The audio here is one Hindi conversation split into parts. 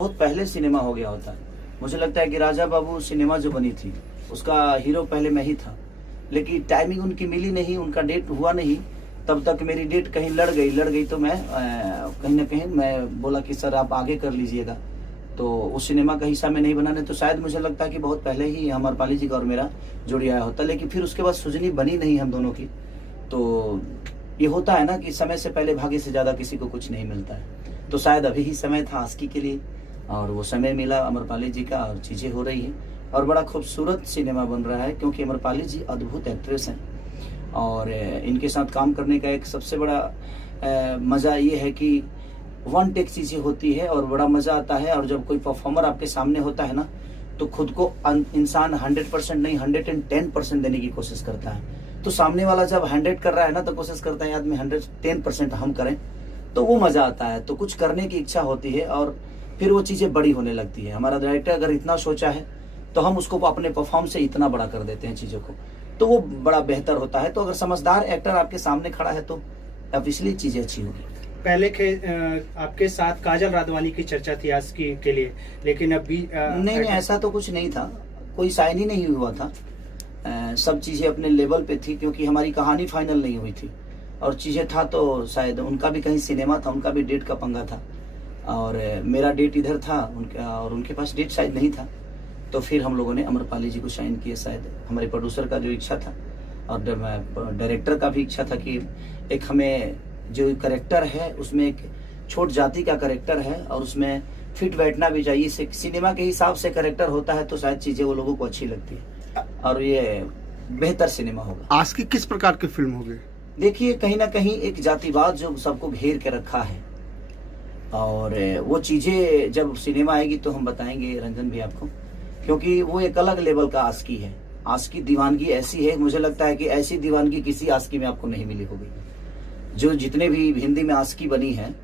बहुत पहले सिनेमा हो गया होता है। मुझे लगता है कि राजा बाबू सिनेमा जो बनी थी उसका हीरो पहले मैं ही था, लेकिन टाइमिंग उनकी मिली नहीं, उनका डेट हुआ नहीं। तब तक मेरी डेट कहीं लड़ गई तो मैं कहीं ना कहीं मैं बोला कि सर आप आगे कर लीजिएगा, तो उस सिनेमा का हिस्सा में नहीं बनाने, तो शायद मुझे लगता है कि बहुत पहले ही अमरपाली जी का और मेरा जोड़ी आया होता। लेकिन फिर उसके बाद सुजनी बनी नहीं हम दोनों की। तो ये होता है ना कि समय से पहले भाग्य से ज़्यादा किसी को कुछ नहीं मिलता है। तो शायद अभी ही समय था आस्की के लिए और वो समय मिला अमरपाली जी का और चीज़ें हो रही हैं और बड़ा खूबसूरत सिनेमा बन रहा है, क्योंकि अमरपाली जी अद्भुत एक्ट्रेस हैं और इनके साथ काम करने का एक सबसे बड़ा मज़ा ये है कि वन टेक चीज़ें होती है और बड़ा मज़ा आता है। और जब कोई परफॉर्मर आपके सामने होता है ना, तो खुद को इंसान 100% नहीं 110% देने की कोशिश करता है। तो सामने वाला जब 100 कर रहा है ना, तो कोशिश करता है आदमी 110% हम करें, तो वो मज़ा आता है। तो कुछ करने की इच्छा होती है और फिर वो चीज़ें बड़ी होने लगती है। हमारा डायरेक्टर अगर इतना सोचा है तो हम उसको अपने परफॉर्म से इतना बड़ा कर देते हैं चीज़ों को, तो वो बड़ा बेहतर होता है। तो अगर समझदार एक्टर आपके सामने खड़ा है तो ऑब्वियसली चीज़ें अच्छी होगी। पहले आपके साथ काजल राघवानी की चर्चा थी आस्की के लिए, लेकिन अभी नहीं ऐसा तो कुछ नहीं था, कोई साइन ही नहीं हुआ था। सब चीज़ें अपने लेवल पे थी, क्योंकि हमारी कहानी फाइनल नहीं हुई थी और चीज़ें था तो शायद उनका भी कहीं सिनेमा था, उनका भी डेट का पंगा था और मेरा डेट इधर था उनका और उनके पास डेट शायद नहीं था। तो फिर हम लोगों ने अमरपाली जी को साइन किए। शायद हमारे प्रोड्यूसर का जो इच्छा था और डायरेक्टर का भी इच्छा था कि एक हमें जो करेक्टर है उसमें एक छोट जाति का करेक्टर है और उसमें फिट बैठना भी चाहिए। सिनेमा के हिसाब से करेक्टर होता है तो शायद चीज़ें वो लोगों को अच्छी लगती है और ये बेहतर सिनेमा होगा। आस्की किस प्रकार की फिल्म होगी? देखिए, कहीं ना कहीं एक जातिवाद जो सबको घेर के रखा है और वो चीज़ें जब सिनेमा आएगी तो हम बताएंगे रंजन भी आपको, क्योंकि वो एक अलग लेवल का आस्की है। आस्की दीवानगी ऐसी है, मुझे लगता है कि ऐसी दीवानगी किसी आस्की में आपको नहीं मिली होगी। जो जितने भी हिंदी में आस्की बनी है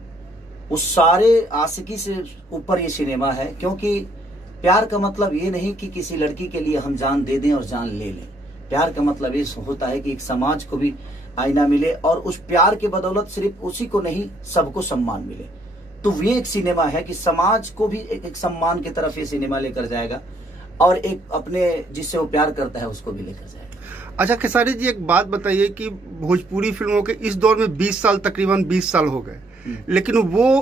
उस सारे आस्की से ऊपर ये सिनेमा है, क्योंकि प्यार का मतलब ये नहीं कि किसी लड़की के लिए हम जान दे दें और जान ले लें। प्यार का मतलब ये होता है कि एक समाज को भी आईना मिले और उस प्यार के बदौलत सिर्फ उसी को नहीं सबको सम्मान मिले। तो ये एक सिनेमा है कि समाज को भी एक सम्मान की तरफ ये सिनेमा लेकर जाएगा और एक अपने जिससे वो प्यार करता है उसको भी लेकर जाएगा। अच्छा खेसारी जी, एक बात बताइए कि भोजपुरी फिल्मों के इस दौर में 20 साल तकरीबन 20 साल हो गए, लेकिन वो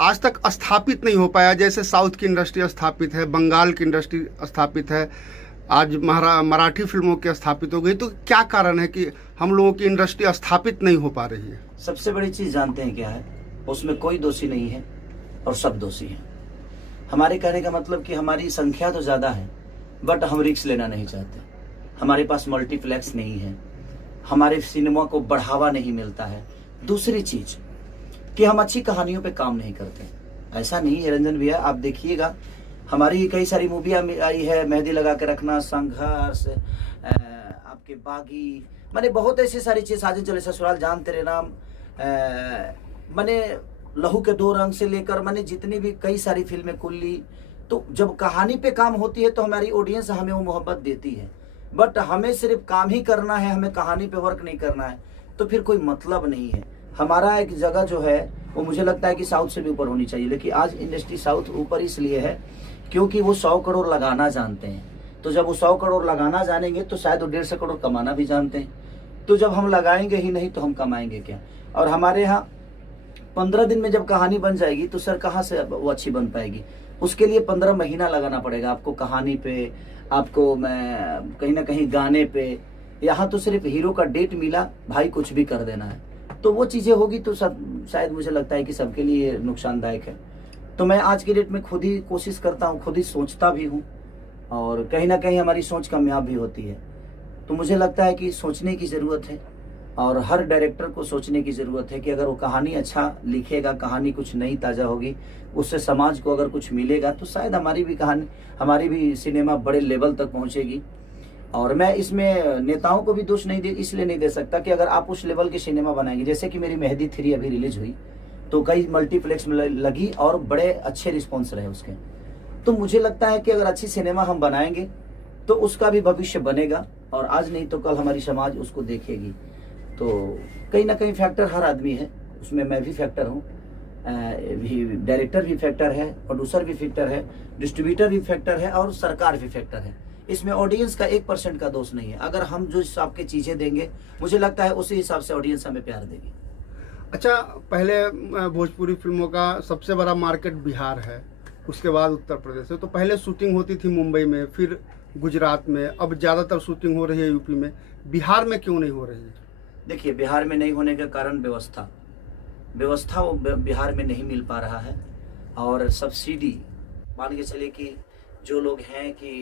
आज तक स्थापित नहीं हो पाया। जैसे साउथ की इंडस्ट्री स्थापित है, बंगाल की इंडस्ट्री स्थापित है, आज मराठी फिल्मों की स्थापित हो गई। तो क्या कारण है कि हम लोगों की इंडस्ट्री स्थापित नहीं हो पा रही है? सबसे बड़ी चीज़ जानते हैं क्या है? उसमें कोई दोषी नहीं है और सब दोषी हैं। हमारे कहने का मतलब कि हमारी संख्या तो ज़्यादा है बट हम रिस्क लेना नहीं चाहते। हमारे पास मल्टीप्लेक्स नहीं है, हमारे सिनेमा को बढ़ावा नहीं मिलता है। दूसरी चीज़ कि हम अच्छी कहानियों पे काम नहीं करते। ऐसा नहीं है रंजन भैया, आप देखिएगा हमारी कई सारी मूवियाँ आई है, मेहंदी लगा के रखना, संघर्ष, आपके बागी, मैंने बहुत ऐसी सारी चीज़, साजिद चले ससुराल, जान तेरे नाम, मैंने लहू के दो रंग से लेकर मैंने जितनी भी कई सारी फिल्में, कुल्ली। तो जब कहानी पे काम होती है तो हमारी ऑडियंस हमें वो मोहब्बत देती है, बट हमें सिर्फ काम ही करना है, हमें कहानी पे वर्क नहीं करना है, तो फिर कोई मतलब नहीं है। हमारा एक जगह जो है वो मुझे लगता है कि साउथ से भी ऊपर होनी चाहिए, लेकिन आज इंडस्ट्री साउथ ऊपर इसलिए है क्योंकि वो 100 करोड़ लगाना जानते हैं। तो जब वो 100 करोड़ लगाना जानेंगे तो शायद वो 150 करोड़ कमाना भी जानते हैं। तो जब हम लगाएंगे ही नहीं तो हम कमाएंगे क्या? और हमारे यहाँ 15 दिन में जब कहानी बन जाएगी तो सर कहाँ से वो अच्छी बन पाएगी? उसके लिए 15 महीना लगाना पड़ेगा आपको कहानी पे, आपको मैं कहीं ना कहीं गाने पे। यहाँ तो सिर्फ हीरो का डेट मिला, भाई कुछ भी कर देना है, तो वो चीज़ें होगी तो सब शायद मुझे लगता है कि सबके लिए नुकसानदायक है। तो मैं आज की डेट में खुद ही कोशिश करता हूँ, खुद ही सोचता भी हूँ और कहीं ना कहीं हमारी सोच कामयाब भी होती है। तो मुझे लगता है कि सोचने की ज़रूरत है और हर डायरेक्टर को सोचने की ज़रूरत है कि अगर वो कहानी अच्छा लिखेगा, कहानी कुछ नई ताज़ा होगी, उससे समाज को अगर कुछ मिलेगा तो शायद हमारी भी कहानी, हमारी भी सिनेमा बड़े लेवल तक पहुंचेगी। और मैं इसमें नेताओं को भी दोष इसलिए नहीं दे सकता कि अगर आप उस लेवल की सिनेमा बनाएंगे, जैसे कि मेरी मेहंदी 3 अभी रिलीज हुई तो कई मल्टीप्लेक्स में लगी और बड़े अच्छे रिस्पॉन्स रहे उसके। तो मुझे लगता है कि अगर अच्छी सिनेमा हम बनाएंगे तो उसका भी भविष्य बनेगा और आज नहीं तो कल हमारी समाज उसको देखेगी। तो कहीं ना कहीं फैक्टर हर आदमी है, उसमें मैं भी फैक्टर हूँ। भी, डायरेक्टर भी फैक्टर है, प्रोड्यूसर भी फैक्टर है, डिस्ट्रीब्यूटर भी फैक्टर है और सरकार भी फैक्टर है। इसमें ऑडियंस का 1% का दोष नहीं है। अगर हम जो हिसाब के चीज़ें देंगे, मुझे लगता है उसी हिसाब से ऑडियंस हमें प्यार देगी। अच्छा, पहले भोजपुरी फिल्मों का सबसे बड़ा मार्केट बिहार है, उसके बाद उत्तर प्रदेश है। तो पहले शूटिंग होती थी मुंबई में, फिर गुजरात में, अब ज़्यादातर शूटिंग हो रही है यूपी में। बिहार में क्यों नहीं हो रही है? देखिए, बिहार में नहीं होने का कारण व्यवस्था वो बिहार में नहीं मिल पा रहा है। और सब्सिडी, मान के चलिए कि जो लोग हैं कि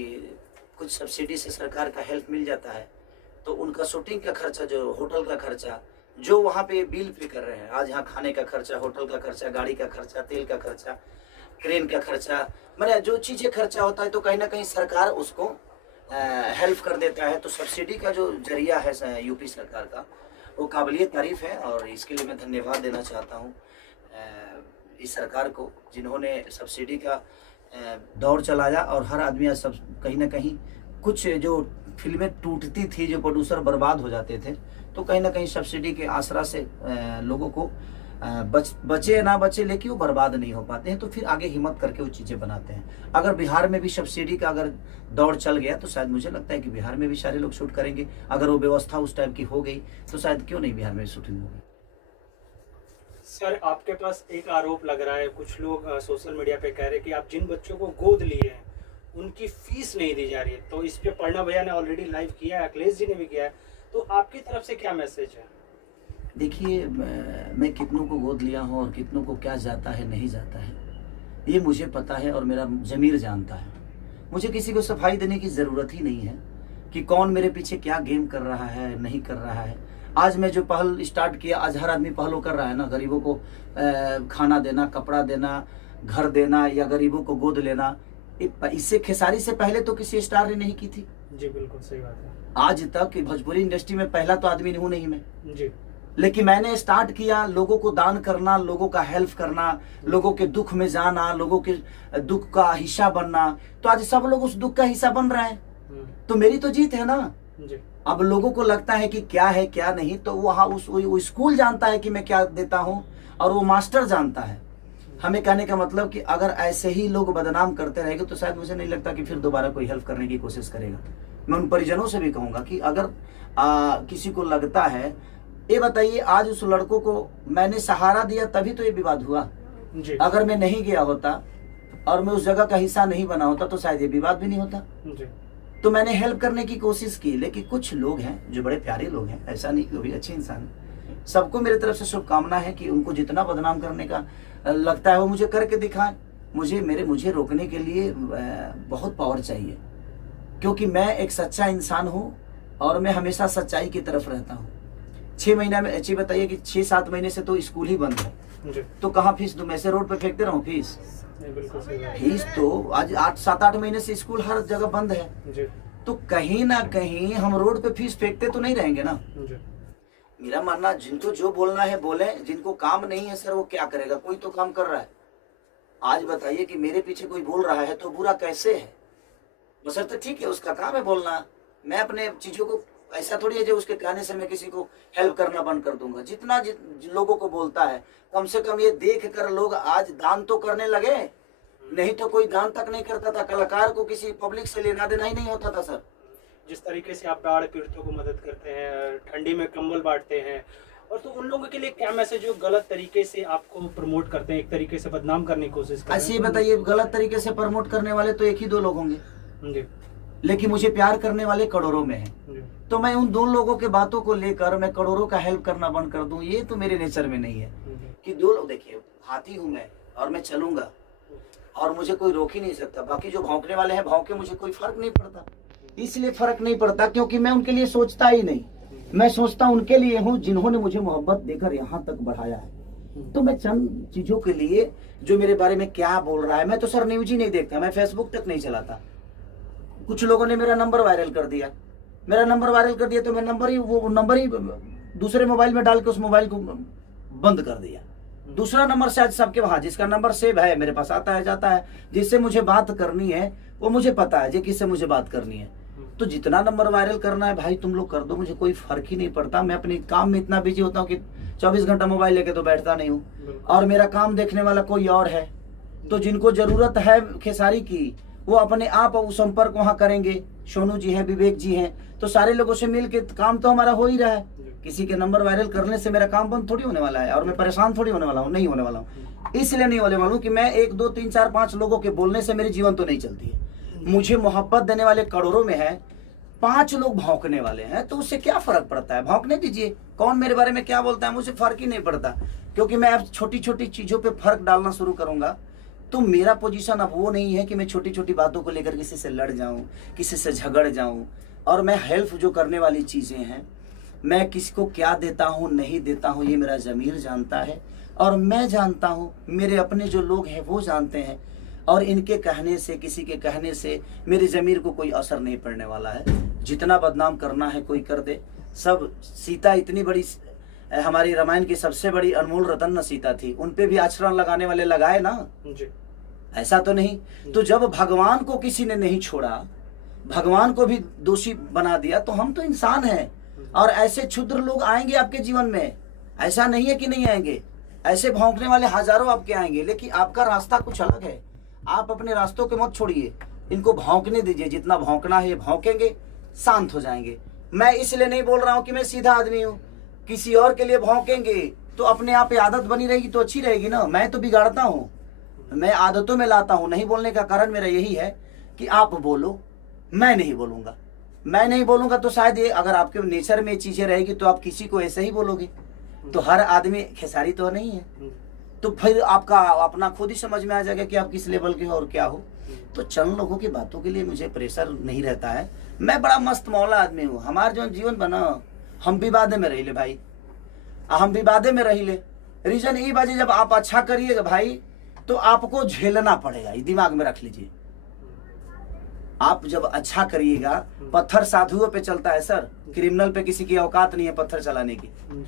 कुछ सब्सिडी से सरकार का हेल्प मिल जाता है, तो उनका शूटिंग का खर्चा, जो होटल का खर्चा, जो वहाँ पे बिल पे कर रहे हैं, आज यहाँ खाने का खर्चा, होटल का खर्चा, गाड़ी का खर्चा, तेल का खर्चा, क्रेन का खर्चा, मतलब जो चीज़ें खर्चा होता है, तो कहीं ना कहीं सरकार उसको हेल्प कर देता है। तो सब्सिडी का जो जरिया है यूपी सरकार का, वो काबिलिय तारीफ है और इसके लिए मैं धन्यवाद देना चाहता हूँ इस सरकार को, जिन्होंने सब्सिडी का दौर चलाया और हर आदमी सब कहीं ना कहीं, कुछ जो फिल्में टूटती थी, जो प्रोड्यूसर बर्बाद हो जाते थे, तो कहीं ना कहीं सब्सिडी के आसरा से लोगों को बचे ना बचे, लेकिन वो बर्बाद नहीं हो पाते हैं, तो फिर आगे हिम्मत करके वो चीज़ें बनाते हैं। अगर बिहार में भी सब्सिडी का अगर दौर चल गया, तो शायद मुझे लगता है कि बिहार में भी सारे लोग शूट करेंगे। अगर वो व्यवस्था उस टाइप की हो गई, तो शायद क्यों नहीं बिहार में शूटिंग होगी। सर, आपके पास एक आरोप लग रहा है, कुछ लोग सोशल मीडिया पे कह रहे हैं कि आप जिन बच्चों को गोद लिए हैं उनकी फीस नहीं दी जा रही है। तो इस पे पढ़ना भैया ने ऑलरेडी लाइव किया है, अखिलेश जी ने भी किया है, तो आपकी तरफ से क्या मैसेज है? देखिए, मैं कितनों को गोद लिया हूँ और कितनों को क्या जाता है नहीं जाता है, ये मुझे पता है और मेरा ज़मीर जानता है। मुझे किसी को सफाई देने की ज़रूरत ही नहीं है कि कौन मेरे पीछे क्या गेम कर रहा है, नहीं कर रहा है। आज मैं जो पहल स्टार्ट किया, आज हर आदमी पहलों कर रहा है ना, गरीबों को खाना देना, कपड़ा देना, घर देना, या गरीबों को गोद लेना। इससे खेसारी से पहले तो किसी स्टार ने नहीं की थी। जी बिल्कुल सही बात है। आज तक भोजपुरी इंडस्ट्री में पहला तो आदमी हूँ नहीं मैं जी, लेकिन मैंने स्टार्ट किया लोगों को दान करना, लोगों का हेल्प करना, लोगों के दुख में जाना, लोगों के दुख का हिस्सा बनना। तो आज सब लोग उस दुख का हिस्सा बन रहे हैं, तो मेरी तो जीत है ना। जी। अब लोगों को लगता है कि क्या है क्या नहीं, तो वहाँ वो स्कूल जानता है कि मैं क्या देता हूँ, और वो मास्टर जानता है। हमें कहने का मतलब कि अगर ऐसे ही लोग बदनाम करते रहेंगे, तो शायद मुझे नहीं लगता कि फिर दोबारा कोई हेल्प करने की कोशिश करेगा। मैं उन परिजनों से भी कहूँगा कि अगर किसी को लगता है, ये बताइए, आज उस लड़कों को मैंने सहारा दिया तभी तो ये विवाद हुआ। जी। अगर मैं नहीं गया होता और मैं उस जगह का हिस्सा नहीं बना होता, तो शायद ये विवाद भी नहीं होता। जी। तो मैंने हेल्प करने की कोशिश की, लेकिन कुछ लोग हैं जो बड़े प्यारे लोग हैं, ऐसा नहीं कि वो भी अच्छे इंसान हैं। सबको मेरी तरफ से शुभकामना है कि उनको जितना बदनाम करने का लगता है वो मुझे करके दिखाएं। मुझे रोकने के लिए बहुत पावर चाहिए, क्योंकि मैं एक सच्चा इंसान हूँ और मैं हमेशा सच्चाई की तरफ रहता हूँ। 6 महीना में अच्छी बताइए कि 6-7 महीने से तो स्कूल ही बंद है, जी। तो कहाँ फीस दूं? मैं से रोड पे फेंकते रहूं फीस? बिल्कुल सही बात है। फीस तो आज 7-8 महीने से स्कूल हर जगह बंद है, जी। तो कहीं ना कहीं हम रोड पे फीस फेंकते तो नहीं रहेंगे ना। जी। मेरा मानना, जिनको जो बोलना है बोले, जिनको काम नहीं है सर वो क्या करेगा? कोई तो काम कर रहा है। आज बताइए कि मेरे पीछे कोई बोल रहा है तो बुरा कैसे है? बशर्ते ठीक है, उसका काम है बोलना। मैं अपने चीजों को ऐसा थोड़ी है जो उसके कहने से मैं किसी को हेल्प करना बंद कर दूंगा। जितना लोगों को बोलता है, कम से कम ये देख कर लोग आज दान तो करने लगे, नहीं तो कोई दान तक नहीं करता था। कलाकार को किसी पब्लिक से लेना देना ही नहीं होता था सर। जिस तरीके से आप बाढ़ पीड़ितों को मदद करते हैं, ठंडी में कंबल बांटते हैं, और तो उन लोगों के लिए क्या मैसेज जो गलत तरीके से आपको प्रमोट करते हैं, एक तरीके से बदनाम करने की कोशिश करते हैं? ऐसे ही बताइए, गलत तरीके से प्रमोट करने वाले तो 1 ही 2 लोग होंगे, जी। लेकिन मुझे प्यार करने वाले करोड़ों में हैं। जी। तो मैं उन 2 लोगों के बातों को लेकर मैं करोड़ों का हेल्प करना बंद कर दूं, ये तो मेरे नेचर में नहीं है। कि 2 लोग, देखिए हाथी हूं मैं और मैं चलूंगा और मुझे कोई रोक ही नहीं सकता। बाकी जो भौंकने वाले हैं भौंके, मुझे कोई फर्क नहीं पड़ता। इसलिए फर्क नहीं पड़ता क्योंकि मैं उनके लिए सोचता ही नहीं। मैं सोचता उनके लिए हूँ जिन्होंने मुझे मोहब्बत देकर यहाँ तक बढ़ाया है। तो मैं चंद चीजों के लिए, जो मेरे बारे में क्या बोल रहा है, मैं तो सर न्यूज ही नहीं देखता, मैं फेसबुक तक नहीं चलाता। कुछ लोगों ने मेरा नंबर वायरल कर दिया, तो मैं नंबर ही दूसरे मोबाइल में डाल के उस मोबाइल को बंद कर दिया। दूसरा नंबर शायद सबके वहां, जिसका नंबर सेव है मेरे पास आता है जाता है, जिससे मुझे बात करनी है वो मुझे पता है, किससे मुझे बात करनी है। तो जितना नंबर वायरल करना है भाई तुम लोग कर दो, मुझे कोई फर्क ही नहीं पड़ता। मैं अपने काम में इतना बिजी होता हूँ कि 24 घंटा मोबाइल लेके तो बैठता नहीं हूँ, और मेरा काम देखने वाला कोई और है। तो जिनको जरूरत है खेसारी की वो अपने आप संपर्क वहाँ करेंगे। सोनू जी हैं, विवेक जी हैं, तो सारे लोगों से मिल के काम तो हमारा हो ही रहा है। किसी के नंबर वायरल करने से मेरा काम बंद थोड़ी होने वाला है, और मैं परेशान थोड़ी होने वाला हूँ, नहीं होने वाला हूँ। इसलिए नहीं होने वाला हूँ कि मैं 1 2 3 4 5 लोगों के बोलने से मेरी जीवन तो नहीं चलती है। मुझे मोहब्बत देने वाले करोड़ों में है, 5 लोग भौंकने वाले हैं, तो उससे क्या फर्क पड़ता है? भौंकने दीजिए, कौन मेरे बारे में क्या बोलता है मुझे फर्क ही नहीं पड़ता। क्योंकि मैं अब छोटी छोटी चीजों पे फर्क डालना शुरू करूंगा, तो मेरा पोजीशन अब वो नहीं है कि मैं छोटी छोटी बातों को लेकर किसी से लड़ जाऊं, किसी से झगड़ जाऊं। और मैं हेल्प जो करने वाली चीजें हैं, मैं किसी को क्या देता हूं नहीं देता हूं, ये मेरा ज़मीर जानता है, और मैं जानता हूं, मेरे अपने जो लोग हैं वो जानते हैं। और इनके कहने से, किसी के कहने से मेरे ज़मीर को कोई असर नहीं पड़ने वाला है। जितना बदनाम करना है कोई कर दे। सब सीता इतनी बड़ी, हमारी रामायण की सबसे बड़ी अनमोल रतन न सीता थी, उन पे भी आचरण लगाने वाले लगाए ना जी। ऐसा तो नहीं। तो जब भगवान को किसी ने नहीं छोड़ा, भगवान को भी दोषी बना दिया, तो हम तो इंसान हैं। और ऐसे क्षुद्र लोग आएंगे आपके जीवन में, ऐसा नहीं है कि नहीं आएंगे। ऐसे भौंकने वाले हजारों आपके आएंगे, लेकिन आपका रास्ता कुछ अलग है। आप अपने रास्तों के मत छोड़िए, इनको भौंकने दीजिए। जितना भौंकना है ये भौंकेंगे, शांत हो जाएंगे। मैं इसलिए नहीं बोल रहा हूँ कि मैं सीधा आदमी हूँ। किसी और के लिए भौंकेंगे तो अपने आप ये आदत बनी रहेगी तो अच्छी रहेगी ना। मैं तो बिगाड़ता हूँ, मैं आदतों में लाता हूँ। नहीं बोलने का कारण मेरा यही है कि आप बोलो, मैं नहीं बोलूंगा। मैं नहीं बोलूंगा तो शायद ये, अगर आपके नेचर में चीजें रहेगी तो आप किसी को ऐसे ही बोलोगे। तो हर आदमी खेसारी तो नहीं है, तो फिर आपका अपना खुद ही समझ में आ जाएगा कि आप किस लेवल के हो और क्या हो। तो चंद लोगों की बातों के लिए मुझे प्रेशर नहीं रहता है। मैं बड़ा मस्त मौला आदमी हूँ। हमारा जो जीवन बना, हम विवादे में रही ले भाई, हम विवादे में रही ले। रीजन ये बाजी, जब आप अच्छा करिएगा भाई तो आपको झेलना पड़ेगा, ये दिमाग में रख लीजिए। आप जब अच्छा करिएगा, पत्थर साधुओं पे चलता है सर, क्रिमिनल पे किसी की औकात नहीं है पत्थर चलाने की।